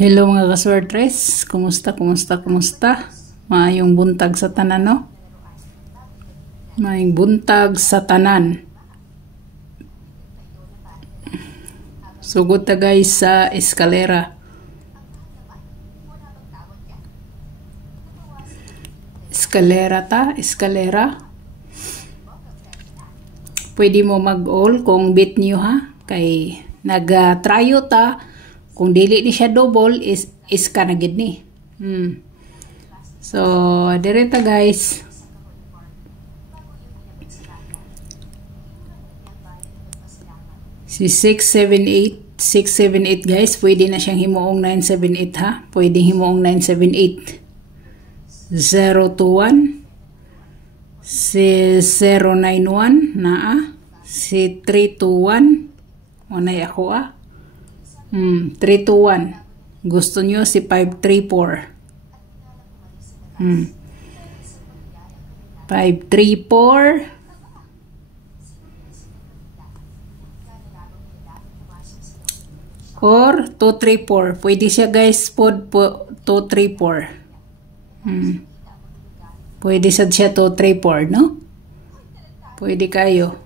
Hello mga kaswertres, kumusta? Maayong buntag sa tanan, no? Maayong buntag sa tanan. Sugod ta guys sa eskalera. Eskalera. Pwede mo mag-all kung bit nyo ha. Kay nag-tryo ta. Kung dili ni siya double, is ka na gid ni. So, direta guys. Si 678 guys, pwede na siyang himuong 978 ha. Pwede himuong 978. 021. Si 091 naa. Si 321. Unay ako 321. Gusto nyo si 534. 534. Or 234. Pwede siya guys pod 234. Pwede siya 234, no? Pwede kayo.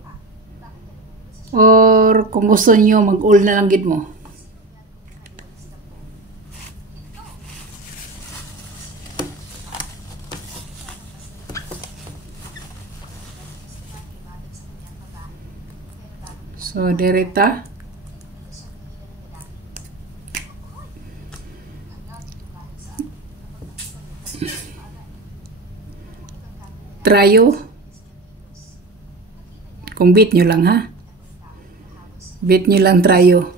Or kung gusto nyo mag-all na lang gid mo. So, direta. Tryo. Kung bit nyo lang ha. Bit nyo lang tryo.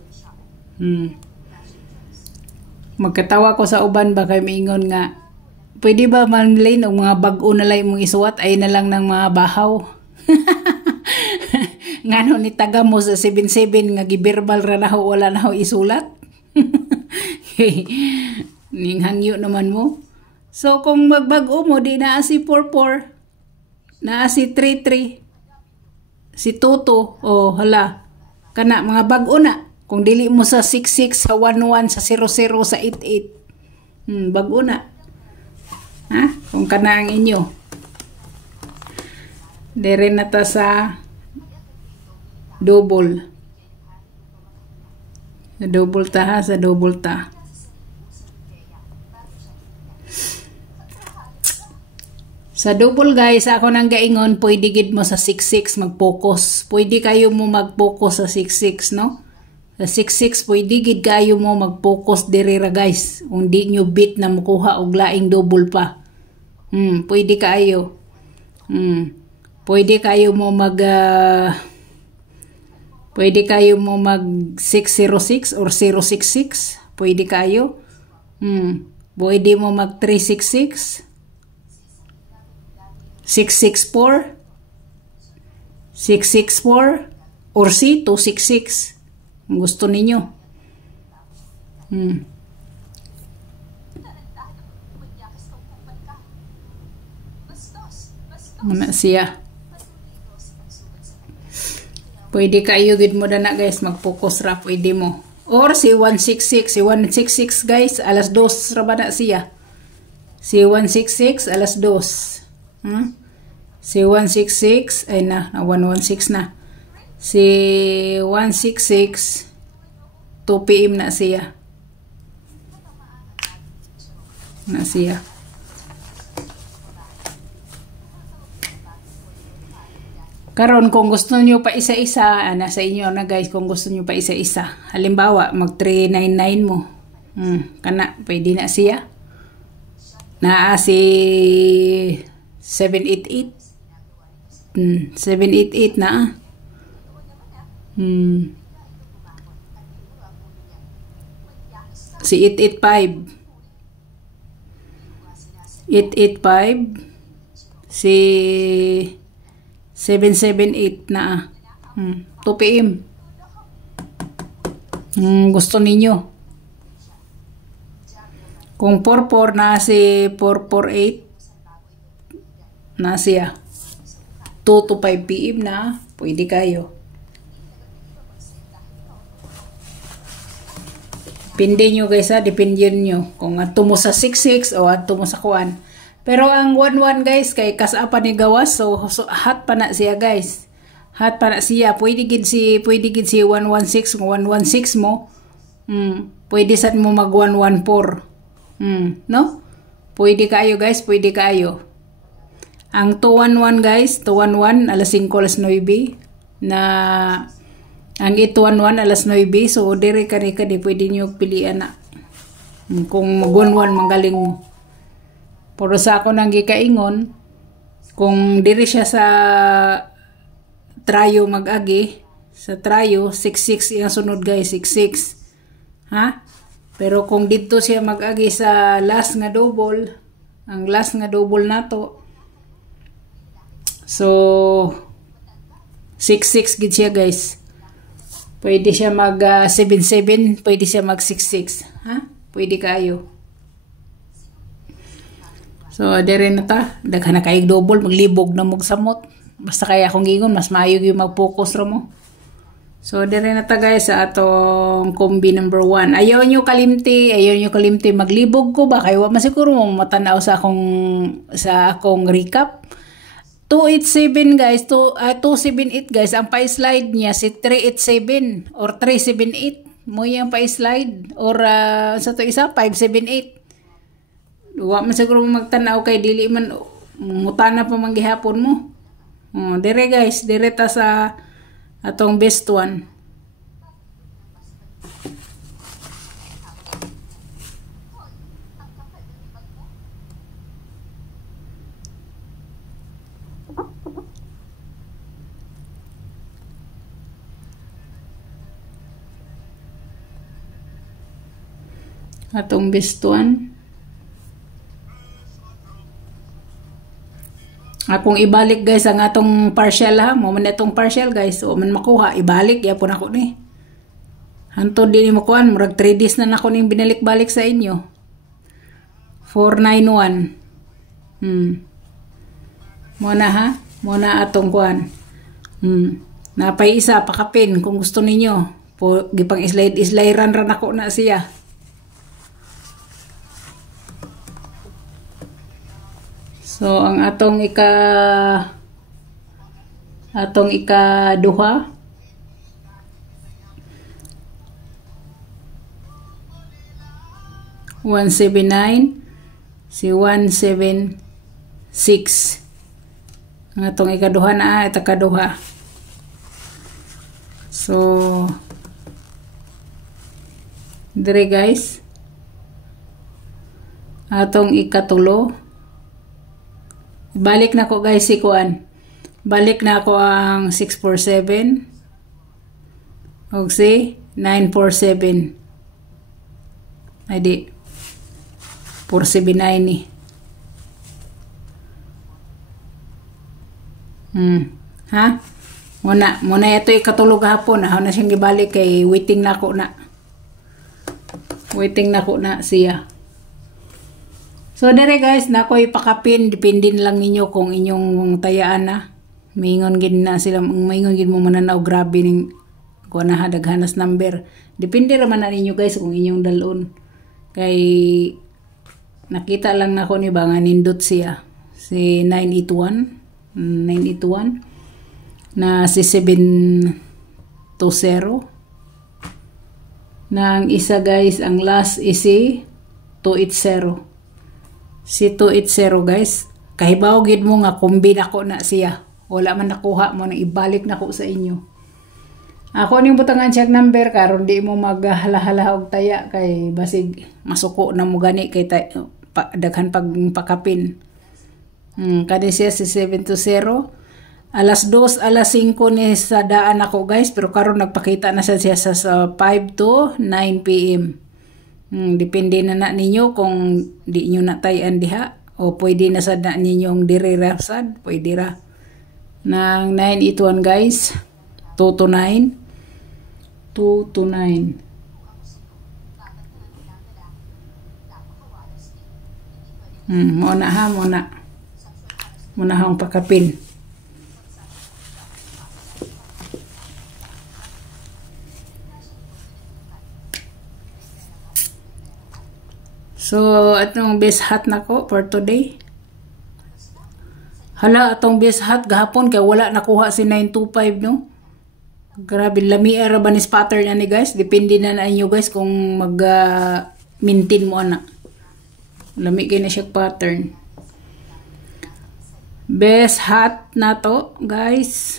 Magkatawa ko sa uban ba kay miingon nga, pwede ba manlin o mga bag-o na lang mong isuwat ay na lang ng mga bahaw. Ngano ni taga mo sa 77 nga giberbal ra na wala na isulat. Ning hangyo naman mo. So kung magbag-o mo di naa si 44, naa si 33, si 22, oh hala. Kana mga bag-o na. Kung dili mo sa 66, sa 11, sa 00, sa 88. Bag-o na. Ha? Kung kana ang inyo. Dere na ta sa double. Sa double ta ha, sa double ta. Sa double guys, ako nang gaingon, pwede gid mo sa 66 mag-focus. Pwede kayo mo mag-focus sa 66, no? Sa 66, pwede gid kayo mo mag-focus diri ra guys. Kung di nyo bit na makuha og laing double pa. Pwede kayo. Pwede kayo mo mag 606 or 066. Pwede kayo. Pwede mo mag 366. 664. 664 or si 266. Kung gusto ninyo. Muna siya. Pwede kayo gid mo dana guys, mag-focus ra pwede mo. Or si 166, guys, alas 2 ra ba na siya? Si 166 alas 2. Si 166 ay na 116 na. Si 166 2 PM na siya. Karon kung gusto niyo pa isa-isa, nasa inyo na guys kung gusto niyo pa isa-isa. Halimbawa, mag 399 mo. Kana pwede na siya. Naa si 788. 788 na. Si 885. 885. Si 778 na. 2 PM. Gusto ninyo. Kung 44 na si 448 na siya. 2 to 5 PM na. Pwede kayo. Pindi nyo guys ha, depende nyo. Kung ato mo sa 66 o ato mo sa kuan. Pero ang 11 guys, kay kasapa ni gawas, so hot pa na siya guys. Hot pa na siya. Pwede gid si 116 kung 116 mo. Pwede sad mo mag 114. No? Pwede kayo guys, pwede kayo. Ang 211 guys, 211 alas 5 alas 9 na ang 811 alas 9, so dire kani di pwede niyo pilian na. Kung mag-11 manggaling mo. Pero sa ako nang gikaingon, kung dire siya sa trayo mag-agi, sa trayo 66 yung sunod guys, 66. Ha? Pero kung dito siya mag-agi sa last nga double, ang last nga double nato, so 66 gid siya guys. Pwede siya mag 77, pwede siya mag 66, ha? Pwede kayo. So dire na ta, daghan na kay double, maglibog na mog samot. Basta kaya akong gingon mas maayo gyud mag-focus ra mo. So dire na ta guys sa atong combi number 1. Ayaw nyo kalimti maglibog ko ba kay wa man siguro mo matanaw sa akong recap. 287 guys, 278 guys, ang pa-slide niya si 387 or 378 mo yung pa-slide or sa to isa 578. Wa man siguro magtanaw kay dili man mutana pa man gihapon mo. Dire guys, dire ta sa atong best one. Atong best one. Akong ibalik guys ang atong partial ha. Mo man itong partial guys. O man makuha. Ibalik. Yapon ako ni. Hantod din mo kuhan. Murag 3 days na nako ning binalik-balik sa inyo. 491. Muna ha. Muna atong kuhan. Napay isa. Pakapin kung gusto ninyo. Gipang islide-ran ran ako na siya. So ang atong ikaduha $179 si 176 ang atong ikaduha na ita kaduha. So dire guys atong ikatulo. Balik na ko guys si kuan. Balik na ako ang 647. Og si 947. Ay di. 479 ni. Ha? Muna ito ikatulog hapon. Ako na siyang gibalik kay waiting na ko na. Waiting na ko na siya. So dire guys, nakoy pakapin, depende lang ninyo kung inyong tayaan na. Maingon gid na sila, maingon gid mo mananaw grabe ning ko na daghanas number. Depende ra man na ninyo guys kung inyong dalon. Kay nakita lang nako ni ba nga nindot siya. Si 981 na si 720. Nang isa guys, ang last is si 280. Si 280 guys, kahibaw gid mo nga combine ako na siya. Wala man nakuha mo na ibalik na ko sa inyo. Ako ning butangan check number karon di mo maghala-hala og taya kay basig masuko na mo gani kay daghan pagpakapin. Kani siya si 720. Alas 2, alas 5 ni sa daan ako guys, pero karon nagpakita na siya sa 5 to 9 PM. Depende na ninyo kung di nyo natayan diha o pwede na sad na ninyong dire ra sad, pwede ra. Nang 981 guys, 2 to 9. 2 to 9. Muna ha, muna hang pakapin. So, atong best hat na ko for today. Hala, atong best hat gahapon kay wala nakuha si 925 no. Grabe, lami ara ba ni spatter niya ni guys. Depende na inyo guys kung maintain mo ana. Lami kay na siya pattern. Best hat na to guys.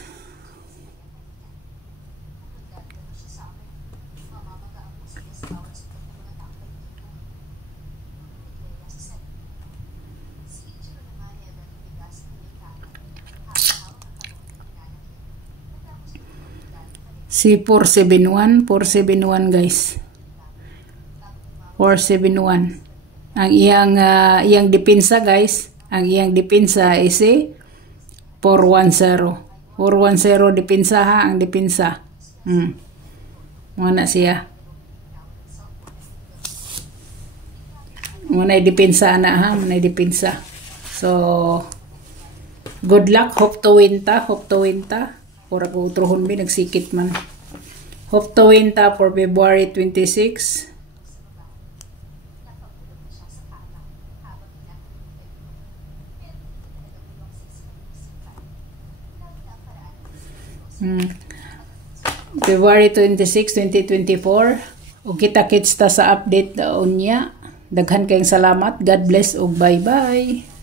Si 471 guys. 471. Ang iyang depensa guys, ang iyang depensa is 410. 410 depensa ha, ang depensa. Muna siya. Muna depensa na ha, muna depensa. So good luck, hope to win ta. Ora ko utrohon bin nagsikit man. Hope to win ta for February 26. February 26, 2024. O kita-kits ta sa update daon niya. Daghan kayong salamat. God bless o bye-bye.